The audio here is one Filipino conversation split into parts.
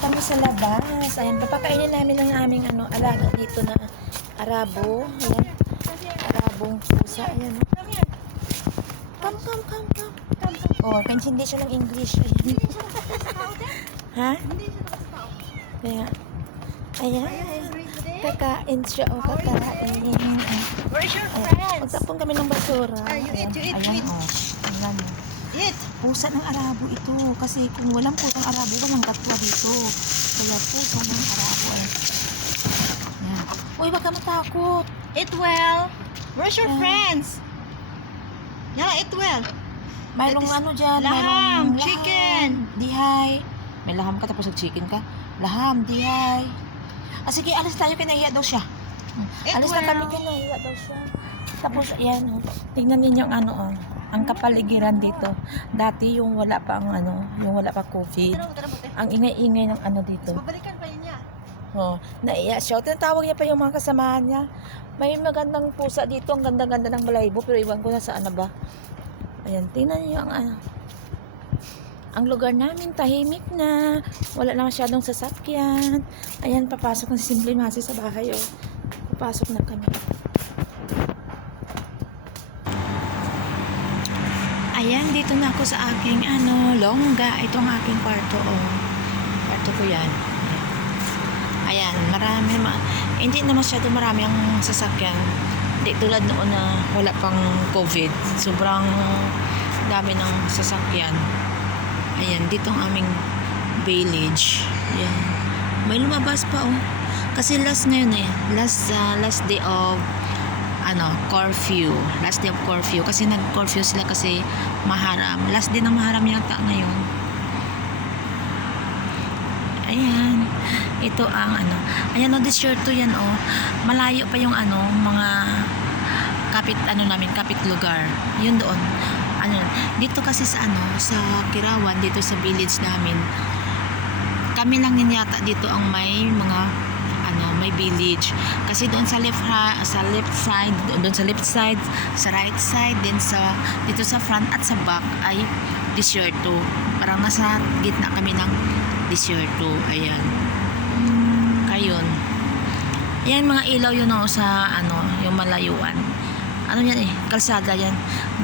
kami sa labas. Ayan, papakainin namin ang aming ano, alaga dito na arabo. Ayan. Arabong pusa. Ayan. oh. Come, come, come, come. Oh, kaintindi siya ng English. Ayan. ha? Kaya, ayan. Kakain siya. Oh, kakain. Where's your Ayan. friends? Magtapon kami ng basura. You eat, you Ayan, oh. Ayan, oh. Eat. Pusa ng Arabo ito. Kasi kung walang pusang Arabo, walang katwa dito. Kaya pusa ng Arabo eh. Yan. Uy, wag ka matakot. Eat well. Where's your Ah. friends? Yeah, eat well. Mayroong is ano dyan. laham, mayroong laham, chicken. Dihay. May laham ka tapos nag-chicken ka. Laham, dihay. Ah, sige, alis tayo. Kinahiya daw siya. Eat Alis na well. kami. Kinahiya daw siya. Tapos, ayan. Tingnan ninyo ang ano, oh. Ang kapaligiran dito. Dati yung wala pa ang ano, yung wala pa COVID. Ang ingay-ingay ng ano dito. Babalikan pa yun niya. Oh, naiya siya. Tinatawag niya pa yung mga kasamahan niya. May magandang pusa dito. Ang ganda-ganda ng balaybo. Pero iwan ko na saan na ba. Ayan, tingnan niyo ang ano. Ang lugar namin, tahimik na. Wala na masyadong sasakyan. Ayan, papasok na si Simple Masi sa bahay. Oh. Papasok na kami. Ayan, dito na ako sa aking ano, longga. Ito ang aking kwarto. Oh. Kwarto ko yan. Ayan, marami ma hindi na masyado marami ang sasakyan. Hindi tulad noon na wala pang COVID. Sobrang dami ng sasakyan. Ayan, dito ang aming village. Ayan. May lumabas pa oh. Kasi last ngayon eh. Last, ah, last day of ano, curfew. Last day of curfew. Kasi nag-curfew sila kasi maharam. Last day ng maharam yata ngayon. Ayan. Ito ang ano. Ayan o, this shirt to yan o. Malayo pa yung ano, mga kapit ano namin, kapit lugar. Yun doon. Ano, dito kasi sa ano, sa Kirawan, dito sa village namin, kami lang yata dito ang may mga may village. Kasi doon sa left ha, sa left side, doon sa left side, sa right side, din sa dito sa front at sa back ay desierto. Parang nasa gitna kami ng desierto. Ayan. Kayon. Yan mga ilaw yun oh, sa ano, yung malayuan. Ano yan eh, kalsada yan.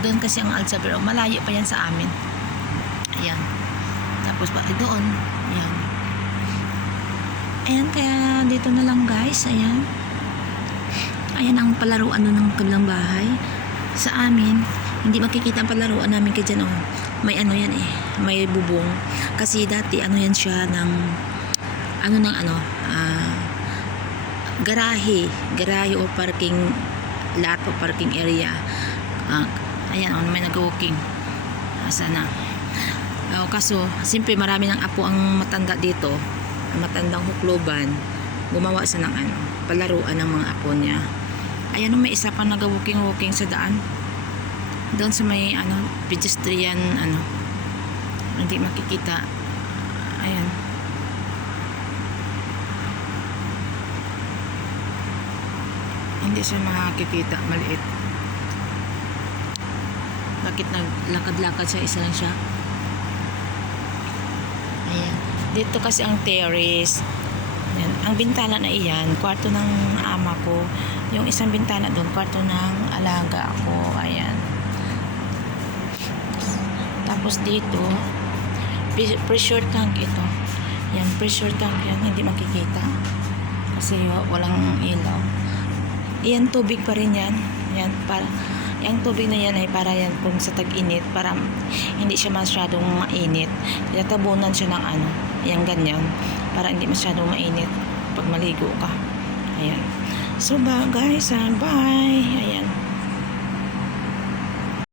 Doon kasi ang Alzabero, malayo pa yan sa amin. Ayan. Tapos pati doon, ayan. Ayan, kaya dito na lang guys. Ayan. Ayan ang palaruan nun ng kabilang bahay. Sa amin, hindi makikita ang palaruan namin kay dyan. Oh. May ano yan eh. May bubong. Kasi dati ano yan siya ng ano ng ano ah, garahe. Garahe o parking lot o parking area. Ah, ayan, oh, may nag-walking. Ah, sana. Oh, kaso, simple marami ng apo ang matanda dito matandang hukluban, gumawa siya ng ano, palaruan ng mga apo niya. Ayan, oh, may isa pa nag-walking-walking sa daan. Doon sa may ano, pedestrian, ano, hindi makikita. Ayan. Hindi siya makikita, maliit. Bakit naglakad-lakad siya, isa lang siya? Ayan. Dito kasi ang terrace. Ayan. Ang bintana na iyan, kwarto ng ama ko. Yung isang bintana doon, kwarto ng alaga ko. Ayan. Tapos dito, pre- pressure tank ito. Yan, pressure tank yan. Hindi makikita. Kasi wa- walang ilaw. Yan, tubig pa rin yan. Yan, para yung tubig na yan ay para yan kung sa tag-init para hindi siya masyadong mainit. Tinatabunan siya ng ano yung ganyan para hindi masyadong mainit pag maligo ka. Ayan. So ba guys ah, bye. Ayan